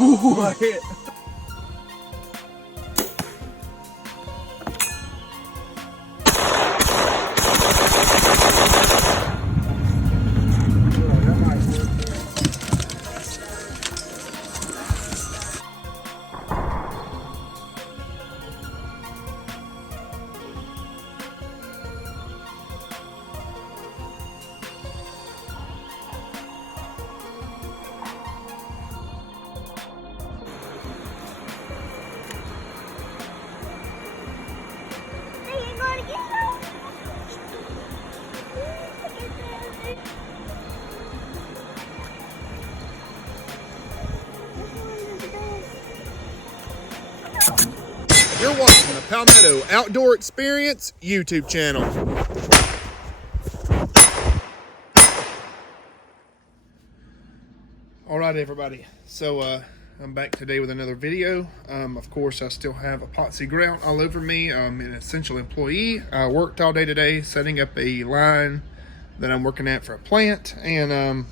Ooh, I hit. You're watching the Palmetto Outdoor Experience YouTube channel. All right, everybody. So I'm back today with another video. Of course, I still have epoxy grout all over me. I'm an essential employee. I worked all day today setting up a line that I'm working at for a plant, and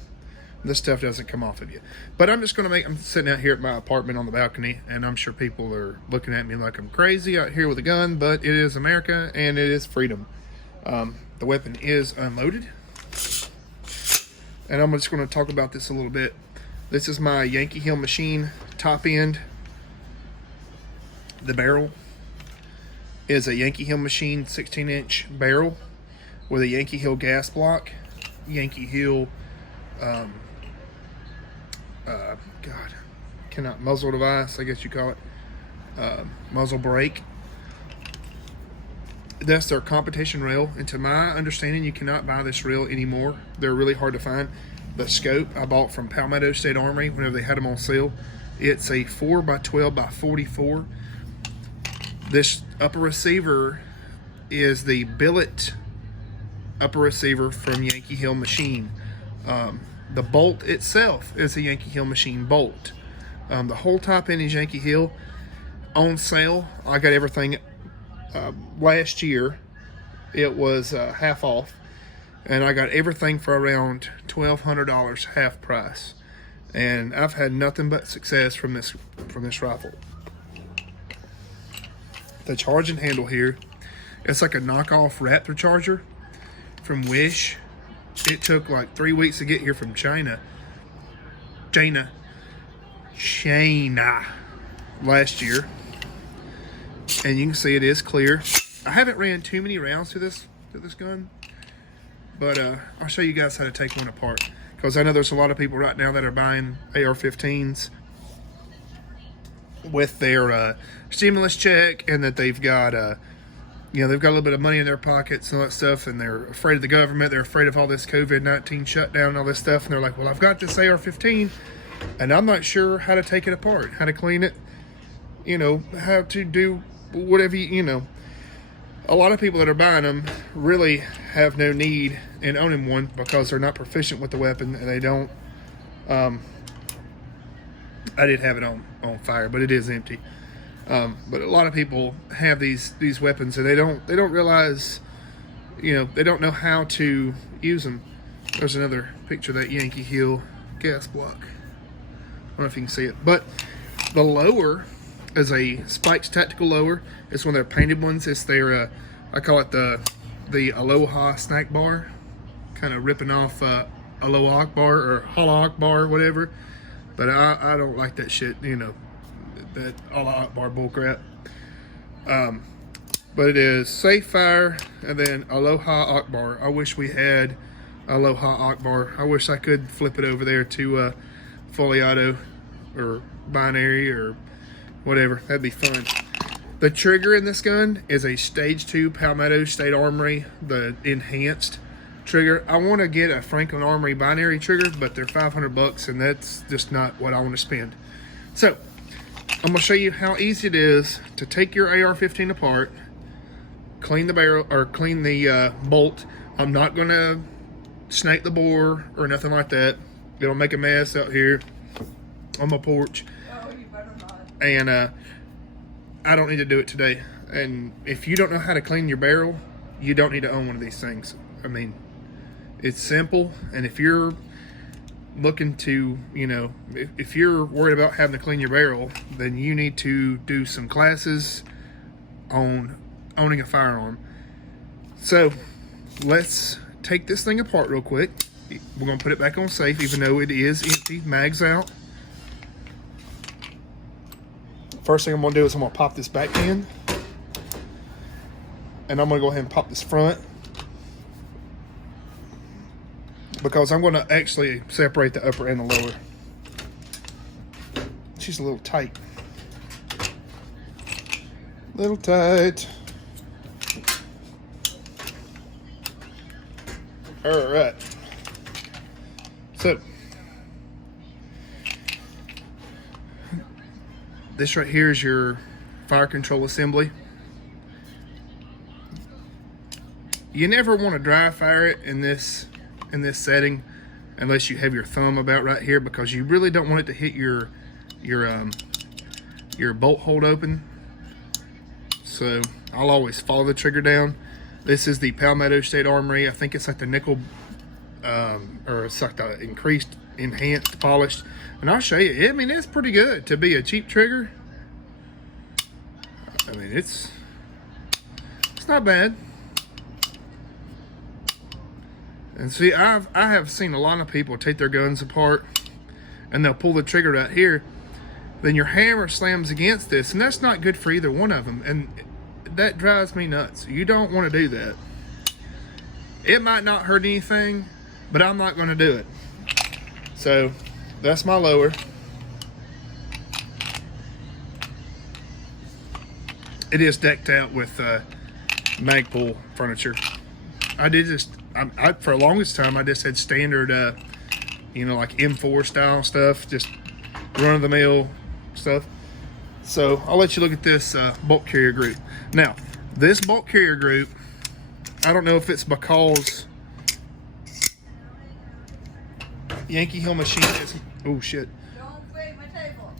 this stuff doesn't come off of you. But I'm sitting out here at my apartment on the balcony, and I'm sure people are looking at me like I'm crazy out here with a gun, but it is America and it is freedom. The weapon is unloaded, and I'm just going to talk about this a little bit. This is my Yankee Hill machine top end. The barrel is a Yankee Hill machine 16-inch barrel with a Yankee Hill gas block, Yankee Hill muzzle device, I guess you call it, muzzle brake. That's their competition rail, and to my understanding, you cannot buy this rail anymore. They're really hard to find. The scope I bought from Palmetto State Armory whenever they had them on sale. It's a 4x12x44. This upper receiver is the billet upper receiver from Yankee Hill machine. The bolt itself is a Yankee Hill machine bolt. The whole top end is Yankee Hill. On sale, I got everything last year. It was half off, and I got everything for around $1,200 half price. And I've had nothing but success from this rifle. The charging handle here, it's like a knockoff Raptor charger from Wish. It took like 3 weeks to get here from China last year, and you can see it is clear. I haven't ran too many rounds to this gun, but I'll show you guys how to take one apart, because I know there's a lot of people right now that are buying AR-15s with their stimulus check, and that they've got they've got a little bit of money in their pockets and all that stuff, and they're afraid of the government. They're afraid of all this COVID-19 shutdown and all this stuff, and they're like, well, I've got this AR-15, and I'm not sure how to take it apart, how to clean it, how to do whatever, A lot of people that are buying them really have no need in owning one, because they're not proficient with the weapon, and they don't, I did have it on fire, but it is empty. But a lot of people have these weapons, and they don't realize, they don't know how to use them. There's another picture of that Yankee Hill gas block. I don't know if you can see it, but the lower is a Spiked tactical lower. It's one of their painted ones. It's their I call it the Aloha snack bar, kind of ripping off Aloha Akbar or Hala Akbar, whatever. But I don't like that shit, that Allah Akbar bullcrap. But it is Safe Fire and then Aloha Akbar. I wish we had Aloha Akbar. I wish I could flip it over there to fully auto or binary or whatever. That'd be fun. The trigger in this gun is a Stage 2 Palmetto State Armory, the enhanced trigger. I want to get a Franklin Armory binary trigger, but they're $500, and that's just not what I want to spend. So I'm going to show you how easy it is to take your AR-15 apart, clean the barrel, or clean the bolt. I'm not going to snake the bore or nothing like that. It'll make a mess out here on my porch. Oh, you better not. And I don't need to do it today. And if you don't know how to clean your barrel, you don't need to own one of these things. I mean, it's simple, and if you're looking to, you know, if you're worried about having to clean your barrel, then you need to do some classes on owning a firearm. So let's take this thing apart real quick. We're gonna put it back on safe, even though it is empty, mags out. First thing I'm gonna do is I'm gonna pop this back in, and I'm gonna go ahead and pop this front, because I'm gonna actually separate the upper and the lower. She's a little tight. Little tight. All right. So this right here is your fire control assembly. You never want to dry fire it in this setting unless you have your thumb about right here, because you really don't want it to hit your bolt hold open. So I'll always follow the trigger down. This is the Palmetto State Armory. I think it's like the nickel, or it's like the increased, enhanced, polished. And I'll show you. I mean, it's pretty good to be a cheap trigger. I mean, it's not bad. And see, I have seen a lot of people take their guns apart and they'll pull the trigger right here. Then your hammer slams against this, and that's not good for either one of them. And that drives me nuts. You don't want to do that. It might not hurt anything, but I'm not going to do it. So that's my lower. It is decked out with Magpul furniture. I did just, for the longest time, I just had standard, you know, like M4 style stuff, just run-of-the-mill stuff. So I'll let you look at this bolt carrier group. Now, this bolt carrier group, I don't know if it's because Yankee Hill Machine is, oh shit, Don't break my table.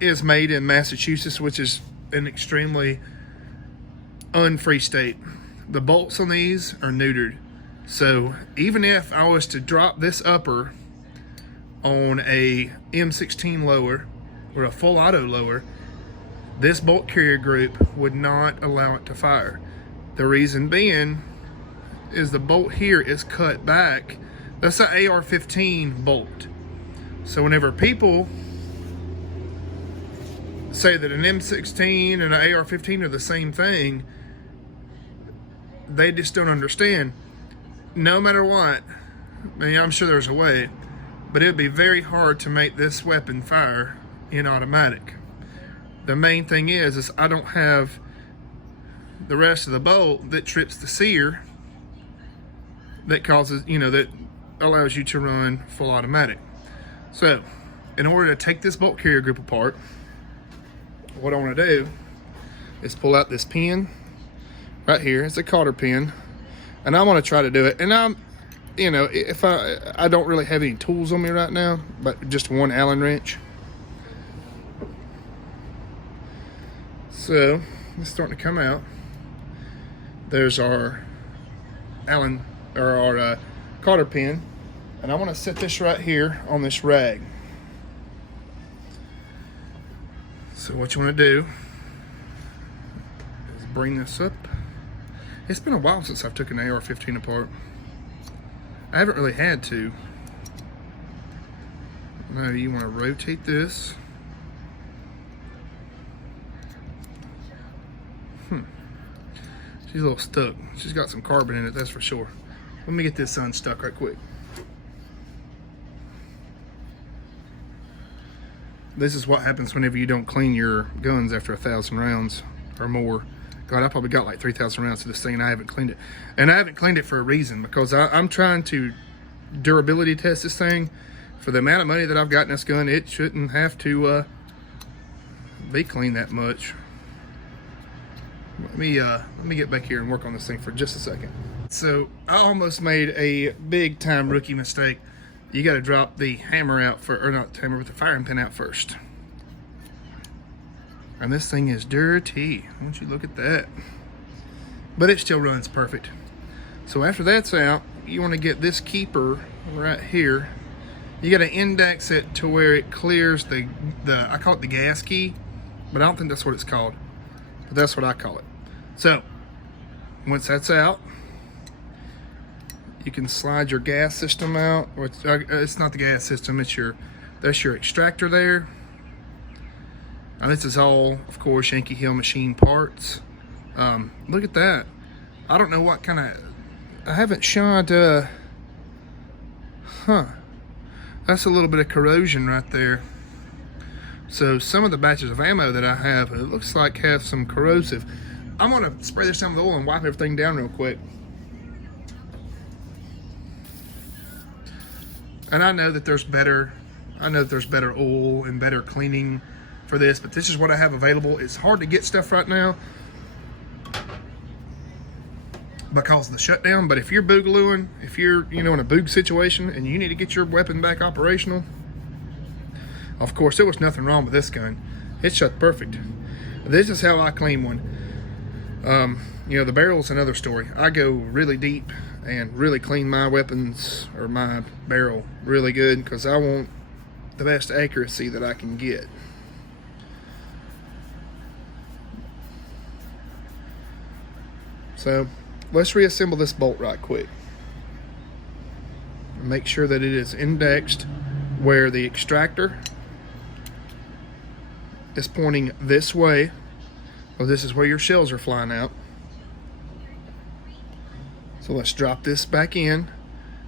is made in Massachusetts, which is an extremely unfree state. The bolts on these are neutered. So even if I was to drop this upper on a M16 lower or a full auto lower, this bolt carrier group would not allow it to fire. The reason being is the bolt here is cut back. That's an AR-15 bolt. So whenever people say that an M16 and an AR-15 are the same thing, they just don't understand. No matter what, I mean, I'm sure there's a way, but it would be very hard to make this weapon fire in automatic. The main thing is I don't have the rest of the bolt that trips the sear that causes, you know, that allows you to run full automatic. So in order to take this bolt carrier group apart, what I want to do is pull out this pin right here. It's a cotter pin, and I'm going to try to do it. And I'm, you know, if I don't really have any tools on me right now, but just one Allen wrench. So it's starting to come out. There's our Allen, or our cotter pin, and I want to set this right here on this rag. So what you want to do is bring this up. It's been a while since I've took an AR-15 apart. I haven't really had to. Now you want to rotate this. She's a little stuck. She's got some carbon in it, that's for sure. Let me get this unstuck right quick. This is what happens whenever you don't clean your guns after 1,000 rounds or more. God, I probably got like 3,000 rounds to this thing, and I haven't cleaned it. And I haven't cleaned it for a reason, because I'm trying to durability test this thing. For the amount of money that I've got in this gun, it shouldn't have to be cleaned that much. Let me get back here and work on this thing for just a second. So I almost made a big time rookie mistake. You got to drop the hammer out for, or not the hammer, but the firing pin out first. And this thing is dirty. Won't you look at that? But it still runs perfect. So after that's out, you want to get this keeper right here You got to index it to where it clears the I call it the gas key, but I don't think that's what it's called. But that's what I call it. So once that's out, you can slide your gas system out. It's not the gas system. That's your extractor there. Now this is all, of course, Yankee Hill machine parts. Look at that. I don't know what kind of. I haven't shot. That's a little bit of corrosion right there. So some of the batches of ammo that I have, it looks like have some corrosive. I'm gonna spray this down with oil and wipe everything down real quick. And I know that there's better oil and better cleaning for this, but this is what I have available. It's hard to get stuff right now because of the shutdown, but if you're boogalooing, if you're in a boog situation and you need to get your weapon back operational, of course there was nothing wrong with this gun. It shut perfect. This is how I clean one. The barrel's another story. I go really deep and really clean my weapons or my barrel really good because I want the best accuracy that I can get. So let's reassemble this bolt right quick. Make sure that it is indexed where the extractor is pointing this way. Well, this is where your shells are flying out. So let's drop this back in.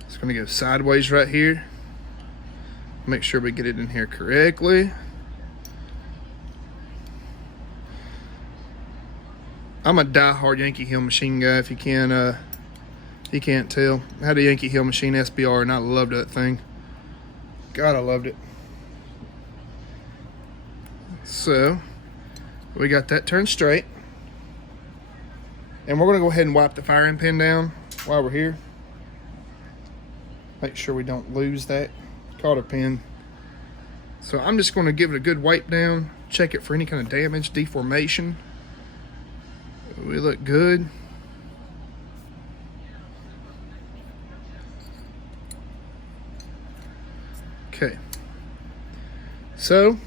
It's going to go sideways right here. Make sure we get it in here correctly. I'm a die-hard Yankee Hill machine guy, if you can't tell. I had a Yankee Hill machine SBR and I loved that thing. God, I loved it. So we got that turned straight. And we're gonna go ahead and wipe the firing pin down while we're here. Make sure we don't lose that cotter pin. So I'm just gonna give it a good wipe down, check it for any kind of damage, deformation. We look good. Okay. So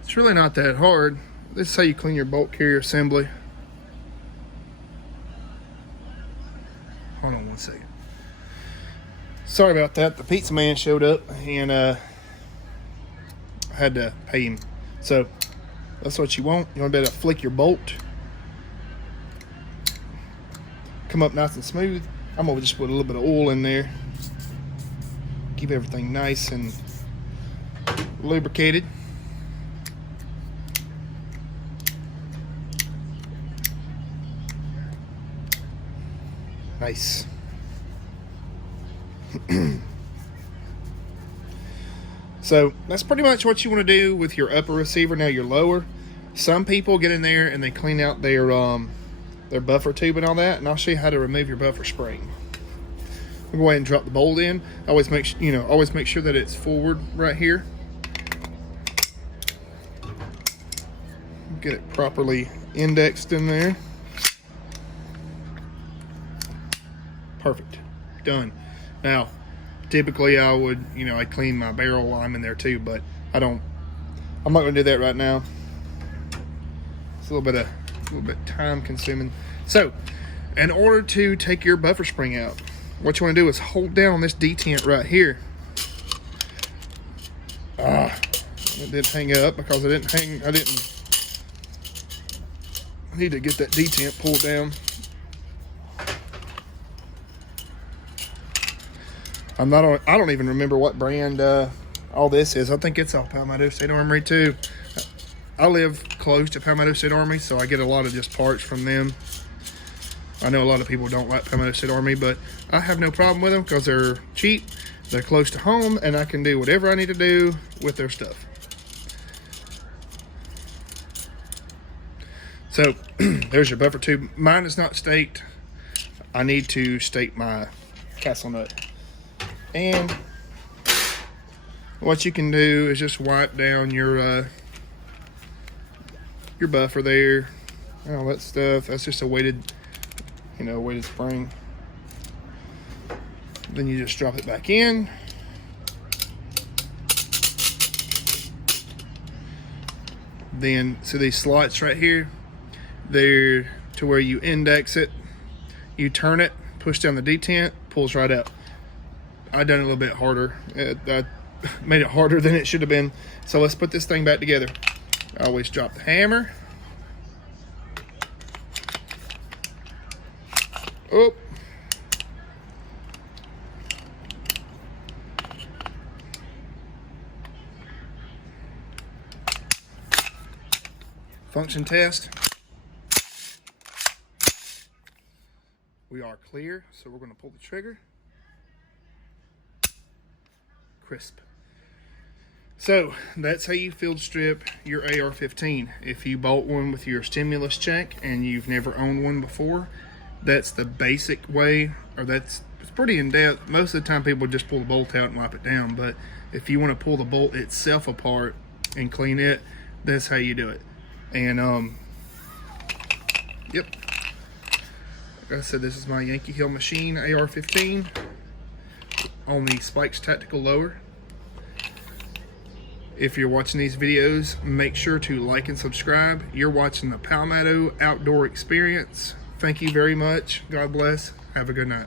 it's really not that hard. This is how you clean your bolt carrier assembly. Hold on 1 second. Sorry about that. The pizza man showed up and I had to pay him. So that's what you want. You want to be able to flick your bolt. Come up nice and smooth. I'm going to just put a little bit of oil in there. Keep everything nice and lubricated. Nice. So that's pretty much what you want to do with your upper receiver. Now your lower, some people get in there and they clean out their buffer tube and all that, and I'll show you how to remove your buffer spring. We'll go ahead and drop the bolt in. Always make sure that it's forward right here. Get it properly indexed in there. Perfect. Done. Now typically I would, I clean my barrel while I'm in there too, but I'm not going to do that right now. It's a little bit time consuming. So in order to take your buffer spring out, what you want to do is hold down on this detent right here. It did hang up because I need to get that detent pulled down. I don't even remember what brand all this is. I think it's all Palmetto State Armory too. I live close to Palmetto State Armory, so I get a lot of just parts from them. I know a lot of people don't like Palmetto State Armory, but I have no problem with them because they're cheap, they're close to home, and I can do whatever I need to do with their stuff. So there's your buffer tube. Mine is not staked. I need to stake my castle nut. And what you can do is just wipe down your buffer there and all that stuff. That's just a weighted spring. Then you just drop it back in. Then, so these slots right here, they're to where you index it, you turn it, push down the detent, pulls right up. I done it a little bit harder. I made it harder than it should have been. So let's put this thing back together. I always drop the hammer. Oh. Function test. We are clear, so we're going to pull the trigger. Crisp. So that's how you field strip your AR-15. If you bought one with your stimulus check and you've never owned one before, that's the basic way, or it's pretty in depth. Most of the time people just pull the bolt out and wipe it down, but if you want to pull the bolt itself apart and clean it, that's how you do it. And yep, like I said, this is my Yankee Hill Machine AR-15 on the Spikes Tactical Lower. If you're watching these videos, make sure to like and subscribe. You're watching the Palmetto Outdoor Experience. Thank you very much. God bless. Have a good night.